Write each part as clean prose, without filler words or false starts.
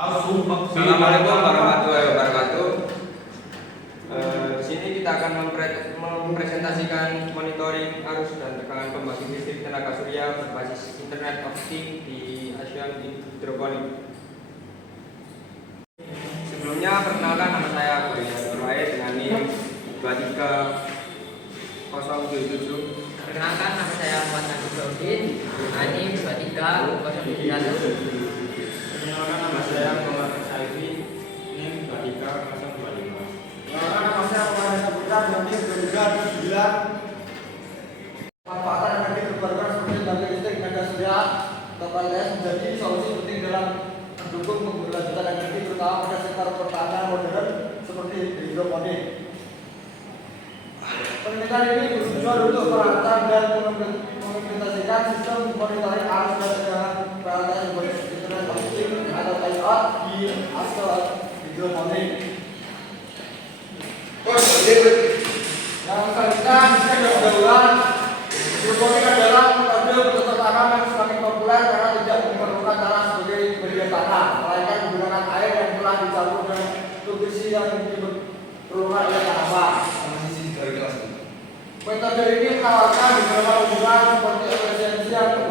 Assalamualaikum warahmatullahi wabarakatuh. Di sini kita akan mempresentasikan monitoring arus dan tekanan pembangkit listrik tenaga surya berbasis Internet of Things di Asian Hydroponic. Sebelumnya perkenalkan, nama saya Boyan Nurwae dengan NIM 23077. Perkenalkan, nama saya Muhammad Nabi Saudin, NIM 23091. Perkenalkan, nama saya Muhammad Saifi, NIM 23025. Perkenalkan, nama saya Muhammad Saputra, NIM 229. Manfaatan energi terbarukan seperti pembangkit listrik tenaga surya (TPLS) menjadi solusi penting dalam mendukung keberlanjutan energi terutama pada sektor pertanian modern seperti hidroponik. Penelitian ini bertujuan untuk merancang dan mengimplementasikan sistem monitoring arus dan tekanan peralatan Internet of Things atau IoT di aspek hidroponik. Yang selanjutnya kita kedahuluan, hidroponik adalah metode bercocok tanam yang semakin populer karena tidak memerlukan tanah sebagai media tanam, melainkan menggunakan air yang telah dicampur dengan nutrisi yang diperlukan oleh tanaman. Metode ini menawarkan beberapa hubungan seperti efisiensi yang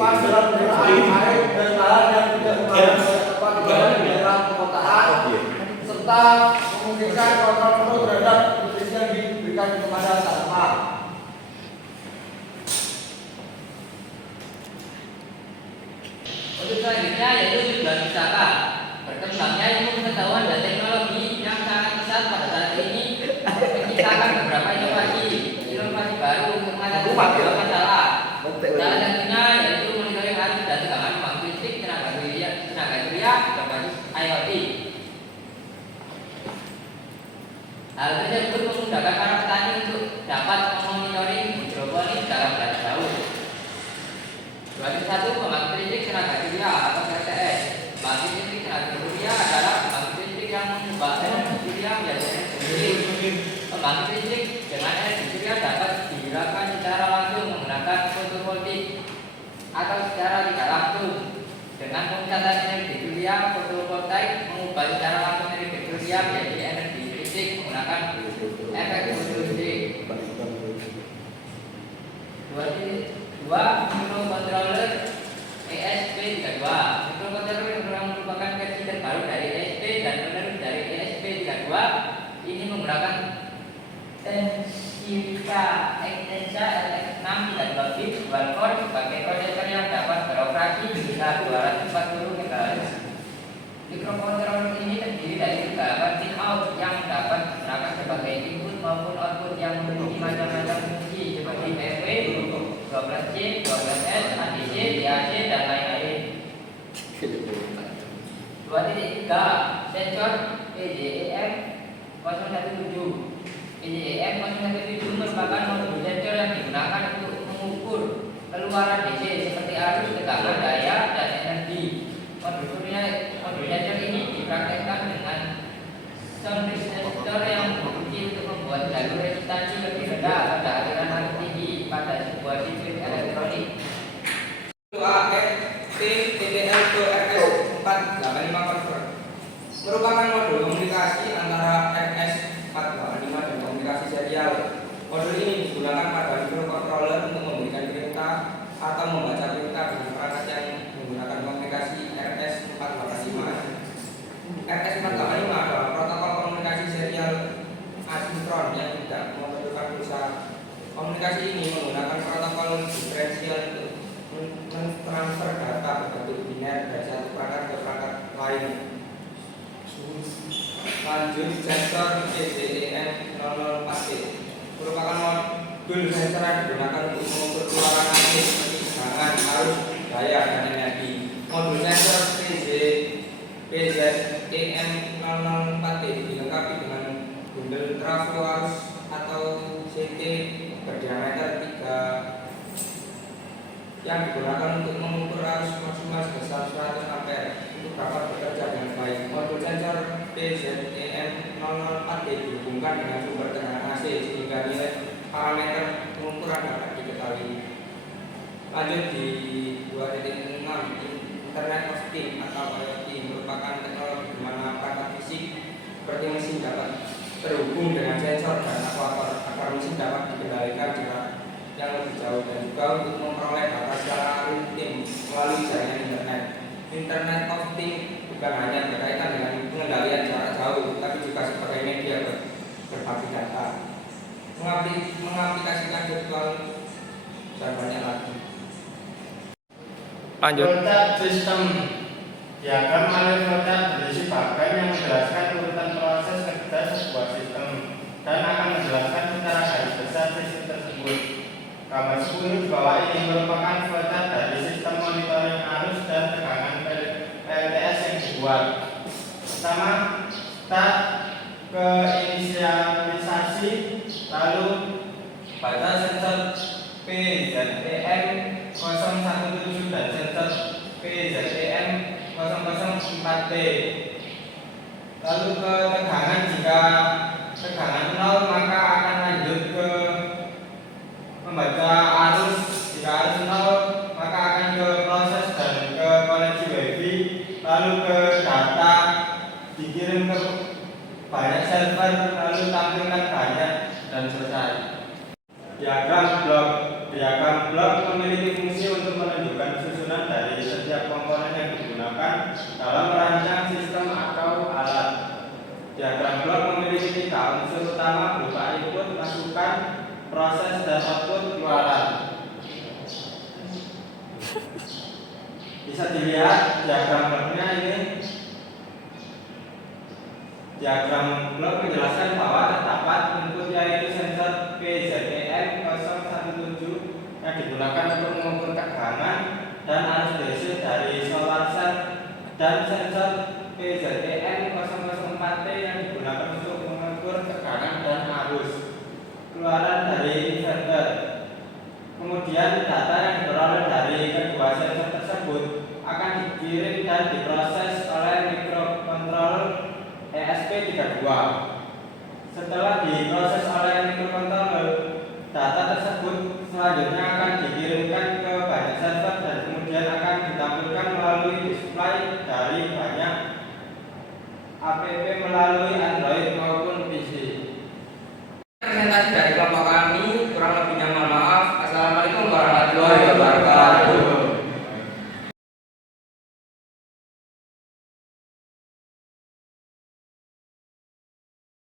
pas dalam penggunaan air dan bahan yang tidak menggunakan tempat di daerah perkotaan, serta memungkinkan kontrol penuh terhadap nutrisi yang diberikan kepada tanaman. Untuk selanjutnya yaitu tujuan usaha. Berkembangnya ilmu pengetahuan dan teknologi yang sangat pesat pada saat ini menciptakan beberapa inovasi baru untuk mengatasi beberapa masalah. Salah satunya yaitu monitoring arus dan tekanan pembangkit listrik tenaga surya berbasis IoT. Hal tersebut memudahkan para petani untuk dapat memonitoring hidroponik secara jarak jauh. 21. Pembangkit listrik tenaga surya atau PTS. Pembangkit listrik tenaga surya adalah pembangkit listrik yang mengubah energi surya menjadi energi listrik. Pembangkit listrik dengan energi surya dapat digerakkan secara langsung menggunakan fotovoltaik atau secara tidak langsung. Dengan pengecatan energi surya, fotovoltaik mengubah secara langsung energi surya menjadi energi listrik menggunakan efek fotovoltaik. 2. Microcontroller ESP32. Microcontroller yang merupakan versi terbaru dari ESP dan penerus dari ESP32. Ini menggunakan Tensilica Extensa LX632 bit dual core sebagai prosesor yang dapat beroperasi bisa 240 MHz. Microcontroller ini terdiri dari beberapa pin out yang dapat digunakan sebagai input maupun output yang memiliki macam-macam fungsi seperti PW, 12C, 12S, ADC, DAC, dan lain-lain. 2.3 Sensor PJEM 017. PJEM 017 merupakan modul sensor yang digunakan untuk mengukur keluaran DC seperti arus, tekanan, daya, dan energi. Modul sensor ini dipraktekkan dengan sound resistor yang berfungsi untuk membuat jalur resistansi lebih rendah pada aliran arus tinggi pada sebuah sirkuit elektronik. TBL-RS 485 converter merupakan modul komunikasi antara RS485 dan komunikasi serial. Modul ini digunakan pada microcontroller untuk memberikan perintah atau membaca perintah dengan perangkat yang menggunakan komunikasi RS485. RS485 adalah protokol komunikasi serial asinkron yang tidak membutuhkan pulsa. Komunikasi ini menggunakan protokol diferensial untuk mentransfer data berbentuk biner dari satu perangkat ke perangkat lain. Lanjut, sensor PJEM 004C merupakan modul sensor yang digunakan untuk mengukur keluaran angin seperti tegangan, arus, daya, dan energi. Modul sensor PJEM 004C dilengkapi dengan bundel trafo arus atau CT berdiameter 3 yang digunakan untuk mengukur arus maksimal sebesar 100 ampere untuk dapat bekerja dengan baik. Modul sensor PJEM 004D dihubungkan dengan sumber tekanan AC sehingga nilai parameter pengukuran dapat diketahui. Lanjut di 2.6 Internet of Things atau IoT merupakan teknologi di mana perangkat fisik seperti mesin dapat terhubung dengan sensor dan aktuator agar mesin dapat dikendalikan jarak yang lebih jauh dan juga untuk memperoleh data secara rutin melalui jaringan internet. Internet of Things bukan hanya berkaitan dengan pengendalian jarak jauh, tapi juga sebagai media berbagi data, mengaplikasikan virtual dan banyak lagi. Lanjut. Flowchart sistem. Diagram alur flowchart berisi bagan yang menjelaskan urutan proses kerja sebuah sistem dan akan menjelaskan secara garis besar sistem tersebut. Gambar 10 di bawah ini merupakan flowchart dari sistem monitoring arus dan tegangan PLTS yang dibuat. Pertama, start ke inisialisasi, lalu baca sensor PZEM 017 dan sensor PZEM 004T. Lalu ke tegangan, jika tegangan 0 maka akan lanjut ke membaca arus, jika arus 0 maka akan ke proses dan ke koneksi wifi, lalu ke data dikirim ke banyak server, lalu tampilkan banyak dan selesai. Diagram blok memiliki fungsi untuk menunjukkan susunan dari setiap komponen yang digunakan dalam merancang sistem atau alat. Diagram blok memiliki 3 unsur utama berupa input, masukan, proses, dan output keluaran. Bisa dilihat diagram bloknya ini. Diagram blok menjelaskan bahwa terdapat input yaitu sensor PZEM 017 yang digunakan untuk mengukur tegangan dan arus DC dari solar cell dan sensor PZEM 004T yang digunakan untuk mengukur tegangan dan arus keluaran dari inverter. Kemudian data yang diperoleh dari kedua sensor tersebut akan dikirim dan diproses oleh mikrokontrol ESP32. Setelah diproses oleh mikrokontroller, data tersebut selanjutnya akan dikirimkan